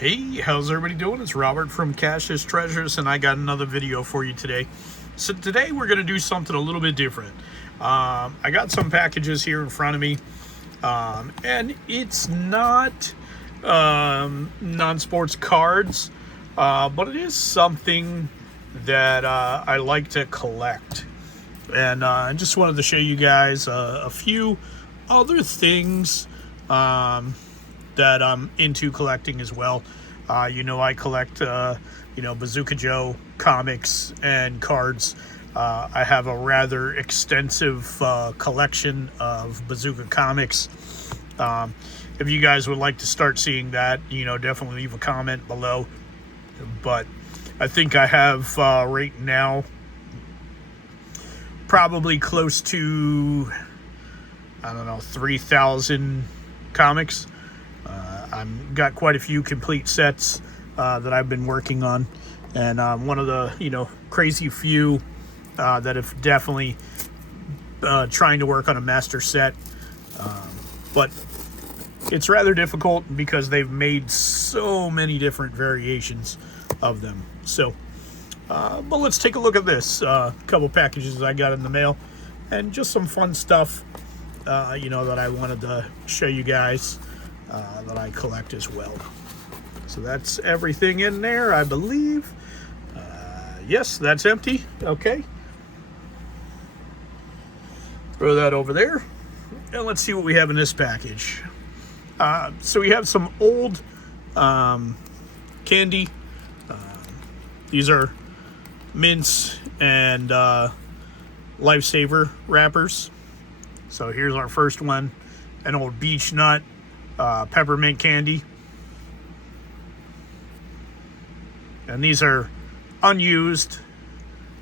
Hey, how's everybody doing? It's Robert from Cash's Treasures, and I got another video for you today. So today we're going to do something a little bit different. I got some packages here in front of me, and it's not non-sports cards, but it is something that I like to collect. And I just wanted to show you guys a few other things that I'm into collecting as well. I collect, Bazooka Joe comics and cards. I have a rather extensive collection of Bazooka comics. If you guys would like to start seeing that, definitely leave a comment below. But I think I have right now probably close to, 3,000 comics. I've got quite a few complete sets that I've been working on, and one of the crazy few that have definitely trying to work on a master set, but it's rather difficult because they've made so many different variations of them. So but let's take a look at this couple packages I got in the mail, and just some fun stuff that I wanted to show you guys that I collect as well. So that's everything in there, I believe. Yes, that's empty. Okay. Throw that over there. And let's see what we have in this package. So we have some old candy. These are mints and lifesaver wrappers. So here's our first one, an old beech nut peppermint candy. And these are unused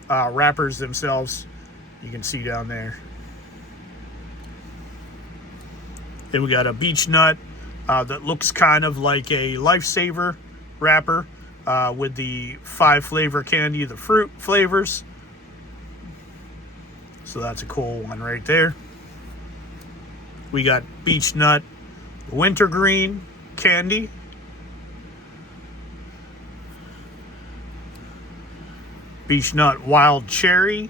wrappers themselves. You can see down there. Then we got a beech nut that looks kind of like a lifesaver wrapper with the 5 flavor candy, the fruit flavors. So that's a cool one right there. We got beech nut wintergreen candy. Beech nut wild cherry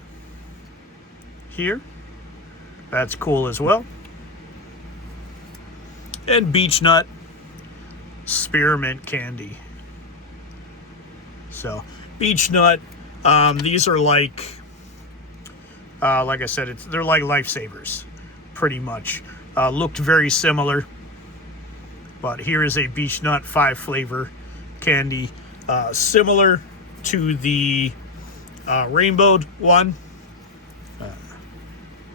here. That's cool as well. And beech nut spearmint candy. So beech nut, these are like I said, they're like lifesavers, pretty much. Looked very similar, but here is a beech nut 5 flavor candy, similar to the rainbowed one,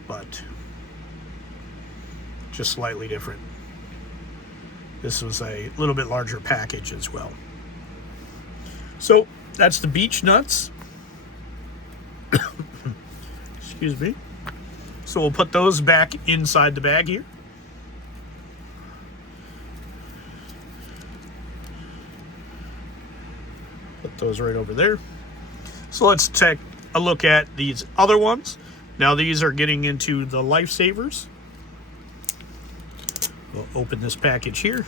but just slightly different. This was a little bit larger package as well. So that's the beech nuts. Excuse me. So we'll put those back inside the bag here. Put those right over there. So let's take a look at these other ones. Now these are getting into the lifesavers. We'll open this package here.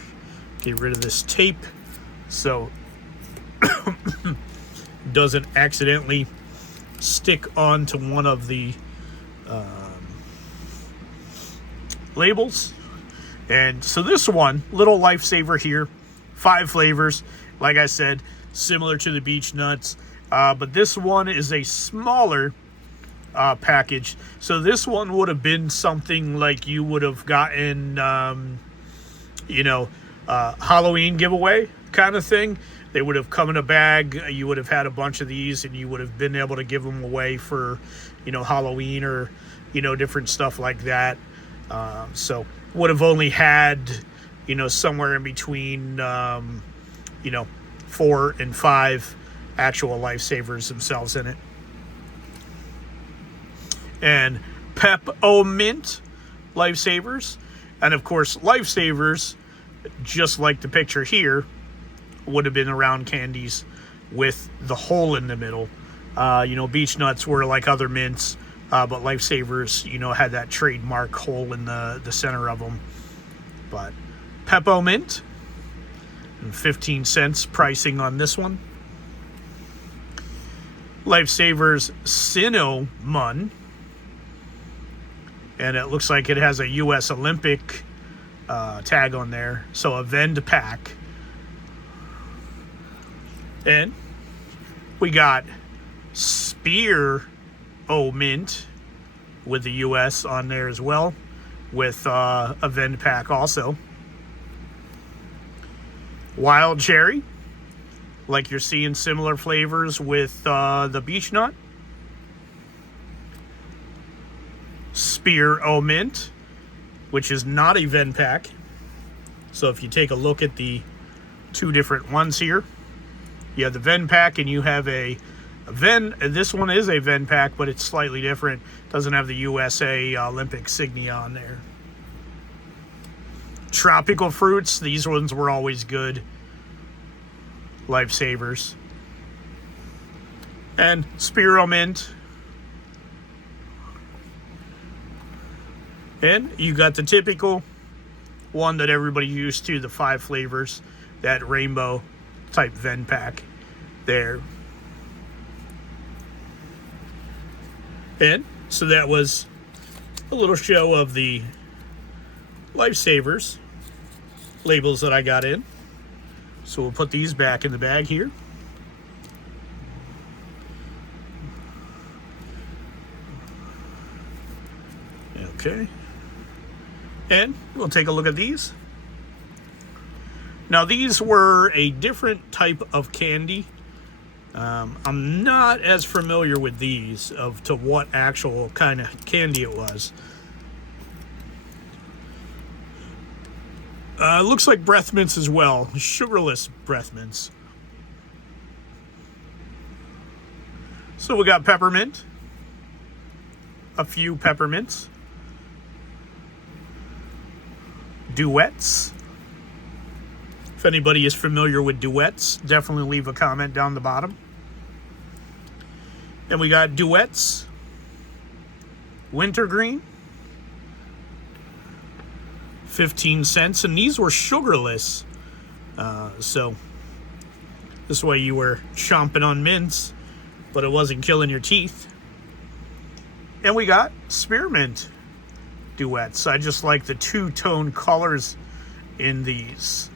Get rid of this tape so doesn't accidentally stick onto one of the labels. And so this one, little lifesaver here, 5 flavors, like I said, similar to the beech nuts, but this one is a smaller package. So this one would have been something like you would have gotten Halloween giveaway kind of thing. They would have come in a bag. You would have had a bunch of these, and you would have been able to give them away for Halloween or different stuff like that. So would have only had somewhere in between 4 and 5 actual lifesavers themselves in it. And peppermint lifesavers, and of course lifesavers, just like the picture here, would have been around candies with the hole in the middle. Beech nuts were like other mints, but lifesavers had that trademark hole in the center of them. But peppermint, and 15 cents pricing on this one. Lifesavers Cinnamon, and it looks like it has a U.S. Olympic tag on there, so a Vend pack. And we got Spear Mint with the U.S. on there as well, with a Vend pack also. Wild Cherry, like you're seeing similar flavors with the Beech Nut. Spear Mint, which is not a Vend pack. So if you take a look at the two different ones here, you have the Vend pack and you have a Vend. This one is a Vend pack, but it's slightly different. Doesn't have the USA Olympic insignia on there. Tropical fruits, these ones were always good. Lifesavers. And Spear Mint. And you got the typical one that everybody used to, the 5 flavors, that rainbow type Vend pack there. And so that was a little show of the Lifesavers labels that I got in. So we'll put these back in the bag here. Okay. And we'll take a look at these. Now these were a different type of candy. I'm not as familiar with these to what actual kind of candy it was. Looks like breath mints as well, sugarless breath mints. So we got peppermint, a few peppermints, duets. If anybody is familiar with duets, definitely leave a comment down the bottom. And we got duets, wintergreen, 15 cents, and these were sugarless. So this way you were chomping on mints, but it wasn't killing your teeth. And we got spearmint duets. I just like the two-tone colors in these.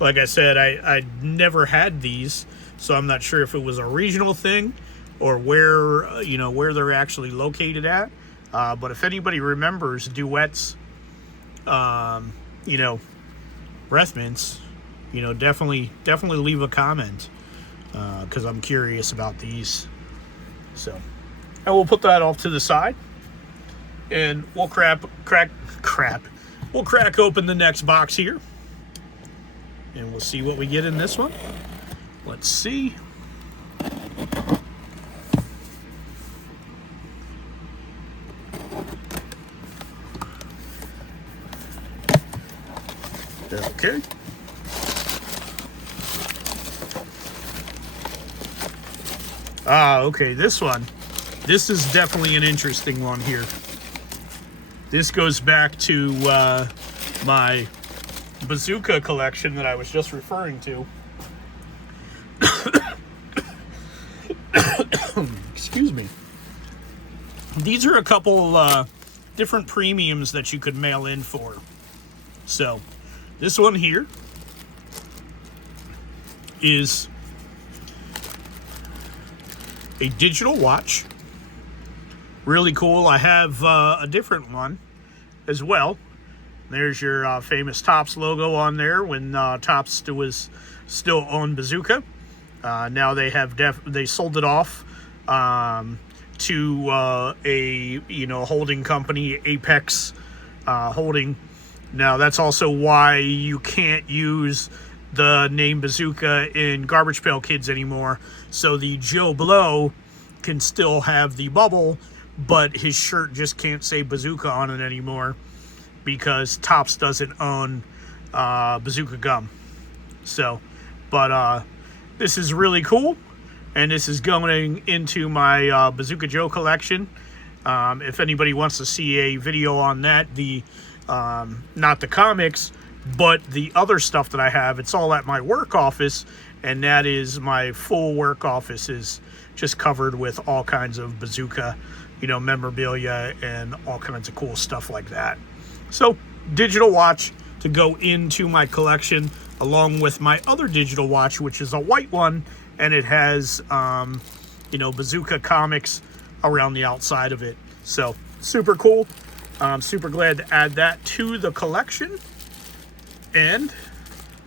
Like I said, I never had these, so I'm not sure if it was a regional thing or where where they're actually located at. But if anybody remembers duets, breath mints, definitely leave a comment, because I'm curious about these. So, and we'll put that off to the side, and we'll crack open the next box here. And we'll see what we get in this one. Let's see. Okay. Okay, this one. This is definitely an interesting one here. This goes back to my Bazooka collection that I was just referring to. Excuse me. These are a couple different premiums that you could mail in for. So, this one here is a digital watch. Really cool. I have a different one as well. There's your famous Topps logo on there when Topps was still on Bazooka. Now they have they sold it off to a holding company, Apex Holding. Now that's also why you can't use the name Bazooka in Garbage Pail Kids anymore. So the Joe Blow can still have the bubble, but his shirt just can't say Bazooka on it anymore, because Topps doesn't own Bazooka gum. So, but this is really cool, and this is going into my Bazooka Joe collection. If anybody wants to see a video on that, not the comics, But the other stuff that I have, it's all at my work office, and that is my full work office is just covered with all kinds of Bazooka, memorabilia and all kinds of cool stuff like that. So, digital watch to go into my collection, along with my other digital watch, which is a white one, and it has, Bazooka comics around the outside of it. So, super cool. I'm super glad to add that to the collection. And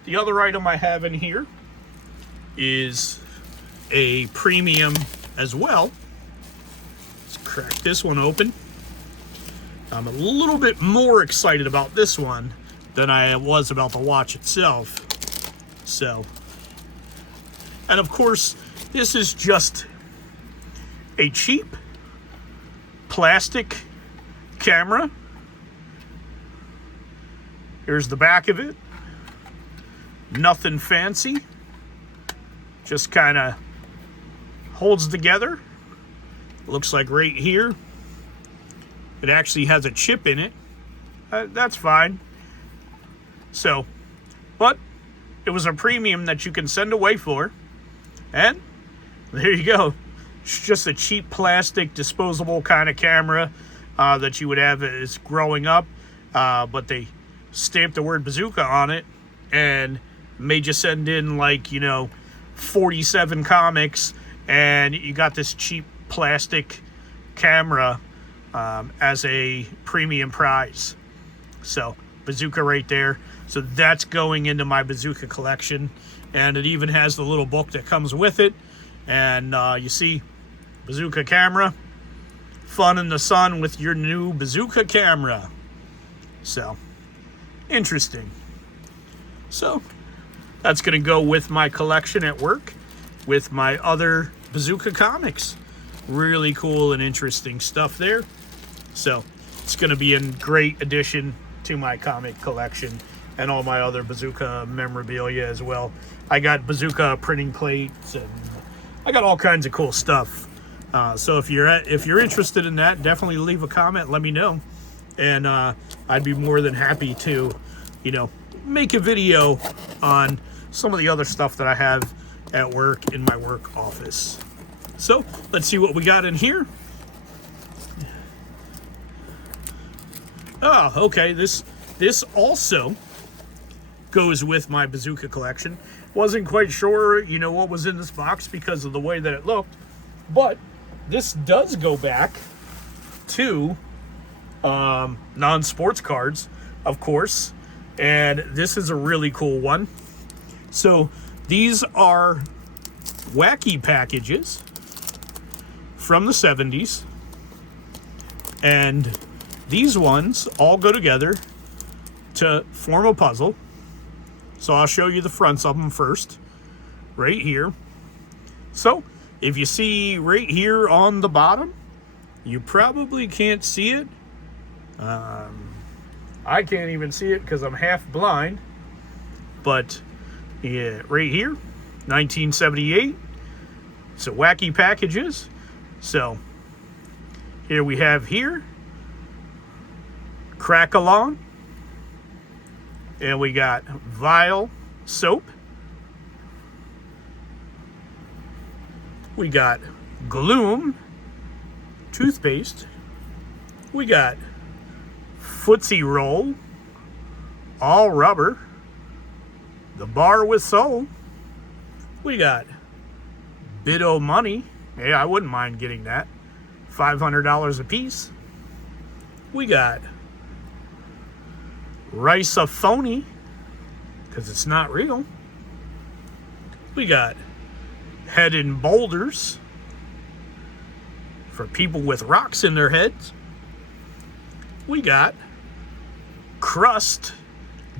the other item I have in here is a premium as well. Let's crack this one open. I'm a little bit more excited about this one than I was about the watch itself. So, and of course, this is just a cheap plastic camera. Here's the back of it. Nothing fancy. Just kind of holds together. Looks like right here, it actually has a chip in it. That's fine. So, but it was a premium that you can send away for. And there you go. It's just a cheap plastic disposable kind of camera that you would have as growing up. But they stamped the word Bazooka on it and made you send in 47 comics, and you got this cheap plastic camera as a premium prize. So Bazooka right there. So that's going into my Bazooka collection, and it even has the little book that comes with it. And you see, Bazooka camera, fun in the sun with your new Bazooka camera. So interesting. So that's going to go with my collection at work with my other Bazooka comics. Really cool and interesting stuff there. So it's going to be a great addition to my comic collection and all my other Bazooka memorabilia as well. I got Bazooka printing plates, and I got all kinds of cool stuff. So if you're interested in that, definitely leave a comment. Let me know, and I'd be more than happy to, make a video on some of the other stuff that I have at work in my work office. So let's see what we got in here. Oh, okay. This also goes with my Bazooka collection. Wasn't quite sure, what was in this box because of the way that it looked, but this does go back to non-sports cards, of course, and this is a really cool one. So these are wacky packages from the 70s, and these ones all go together to form a puzzle. So I'll show you the fronts of them first, right here. So if you see right here on the bottom, you probably can't see it. I can't even see it because I'm half blind. But yeah, right here, 1978. So wacky packages. So here we have Crack-A-Lawn. And we got Vile soap. We got Gloom toothpaste. We got Footsie Roll, all rubber. The Bar with Soul. We got Bit O' Money. Yeah, I wouldn't mind getting that. $500 a piece. We got Rice-A-Phony, because it's not real. We got Head in Boulders, for people with rocks in their heads. We got Crust,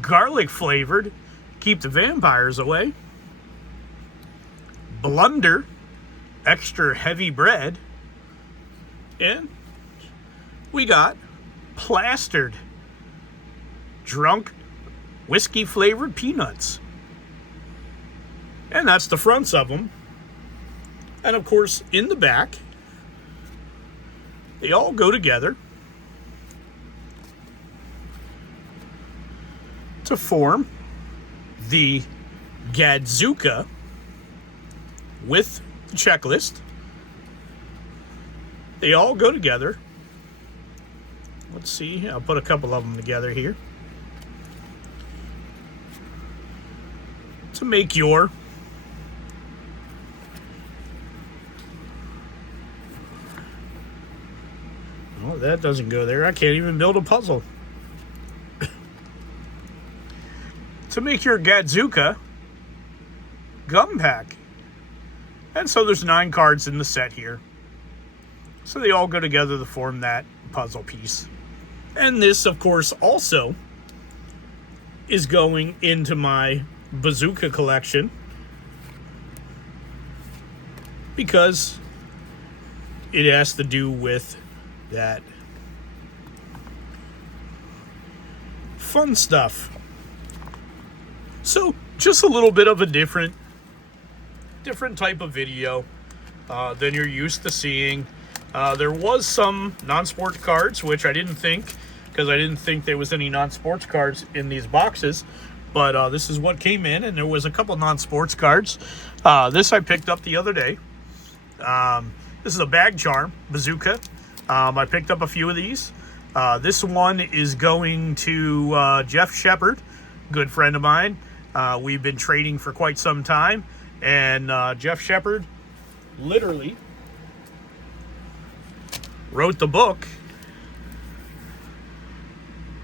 garlic flavored, keep the vampires away. Blunder, extra heavy bread. And we got Plastered, drunk whiskey flavored peanuts. And that's the fronts of them. And of course, in the back, they all go together to form the Bazooka with the checklist. They all go together. Let's see, I'll put a couple of them together here to make your oh, that doesn't go there. I can't even build a puzzle. To make your Bazooka gum pack. And so there's 9 cards in the set here. So they all go together to form that puzzle piece. And this, of course, also is going into my Bazooka collection because it has to do with that fun stuff. So just a little bit of a different type of video than you're used to seeing. There was some non-sports cards, which I didn't think, because I didn't think there was any non-sports cards in these boxes. But this is what came in, and there was a couple non-sports cards. This I picked up the other day. This is a bag charm, Bazooka. I picked up a few of these. This one is going to Jeff Shepard, good friend of mine. We've been trading for quite some time, and Jeff Shepard literally wrote the book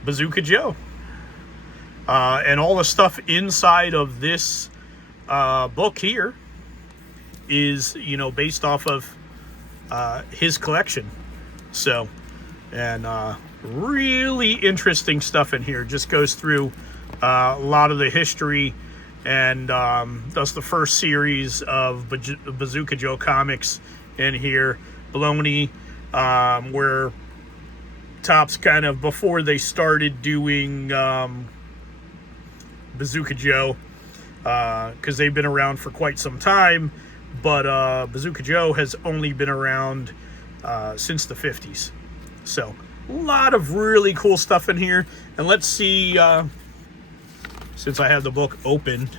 Bazooka Joe, and all the stuff inside of this book here is, you know, based off of his collection. So, and really interesting stuff in here. Just goes through a lot of the history, and that's the first series of Bazooka Joe comics in here. Baloney, where Topps kind of, before they started doing Bazooka Joe, because they've been around for quite some time, but Bazooka Joe has only been around since the 50s. So a lot of really cool stuff in here. And let's see, since I have the book open,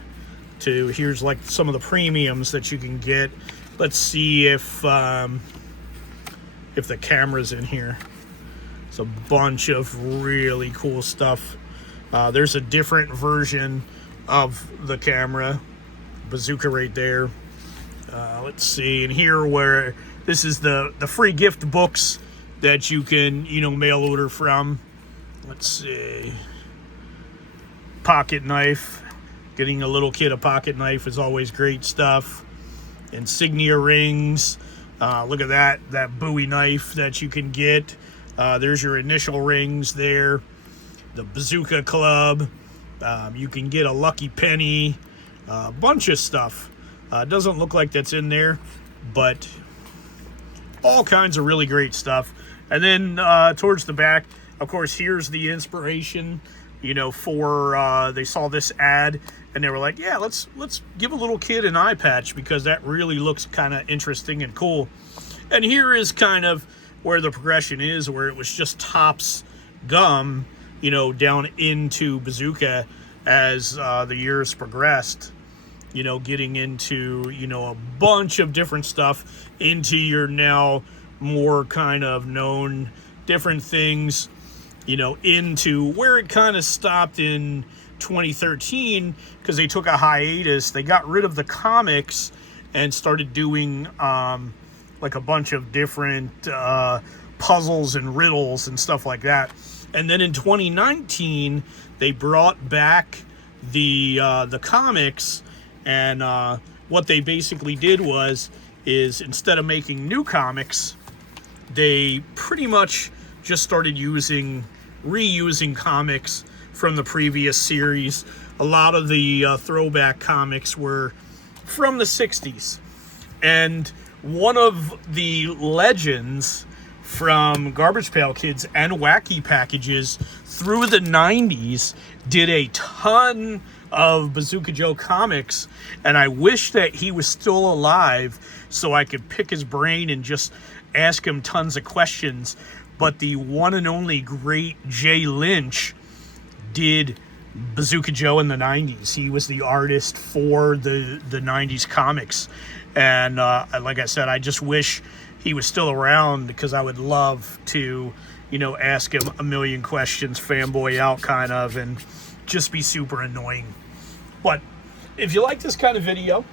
to here's like some of the premiums that you can get. Let's see if the camera's in here. It's a bunch of really cool stuff. There's a different version of the camera, Bazooka right there. Let's see, and here where this is the free gift books that you can, you know, mail order from. Let's see, pocket knife. Getting a little kid a pocket knife is always great stuff. Insignia rings. Look at that Bowie knife that you can get. There's your initial rings there. The Bazooka Club. You can get a lucky penny. A bunch of stuff. Doesn't look like that's in there, but all kinds of really great stuff. And then towards the back, of course, here's the inspiration, you know, for they saw this ad and they were like, yeah, let's give a little kid an eye patch because that really looks kind of interesting and cool. And here is kind of where the progression is, where it was just Topps gum, you know, down into Bazooka as the years progressed, you know, getting into, you know, a bunch of different stuff into your now more kind of known different things, you know, into where it kind of stopped in 2013 because they took a hiatus. They got rid of the comics and started doing like a bunch of different puzzles and riddles and stuff like that. And then in 2019, they brought back the comics, and what they basically did is instead of making new comics, they pretty much just started reusing comics from the previous series. A lot of the throwback comics were from the 60s. And one of the legends from Garbage Pail Kids and Wacky packages through the 90s did a ton of Bazooka Joe comics, and I wish that he was still alive so I could pick his brain and just ask him tons of questions. But the one and only great Jay Lynch did Bazooka Joe in the 90s. He was the artist for the 90s comics. And like I said, I just wish he was still around, because I would love to, you know, ask him a million questions, fanboy out kind of, and just be super annoying. But if you like this kind of video,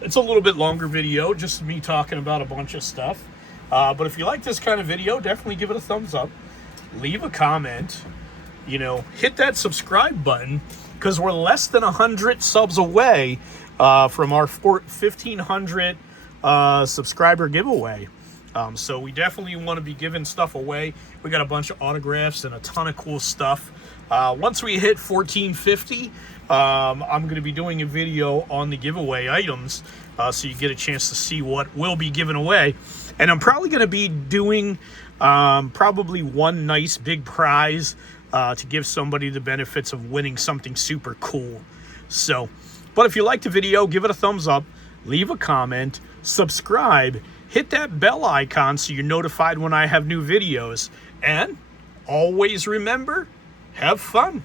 it's a little bit longer video, just me talking about a bunch of stuff. But if you like this kind of video, definitely give it a thumbs up. Leave a comment. You know, hit that subscribe button, because we're less than 100 subs away from our 1,500 subscriber giveaway. So we definitely want to be giving stuff away. We got a bunch of autographs and a ton of cool stuff. Once we hit 1,450, I'm going to be doing a video on the giveaway items, so you get a chance to see what will be given away. And I'm probably going to be doing probably one nice big prize to give somebody the benefits of winning something super cool. So, but if you liked the video, give it a thumbs up, leave a comment, subscribe, hit that bell icon so you're notified when I have new videos, and always remember, have fun.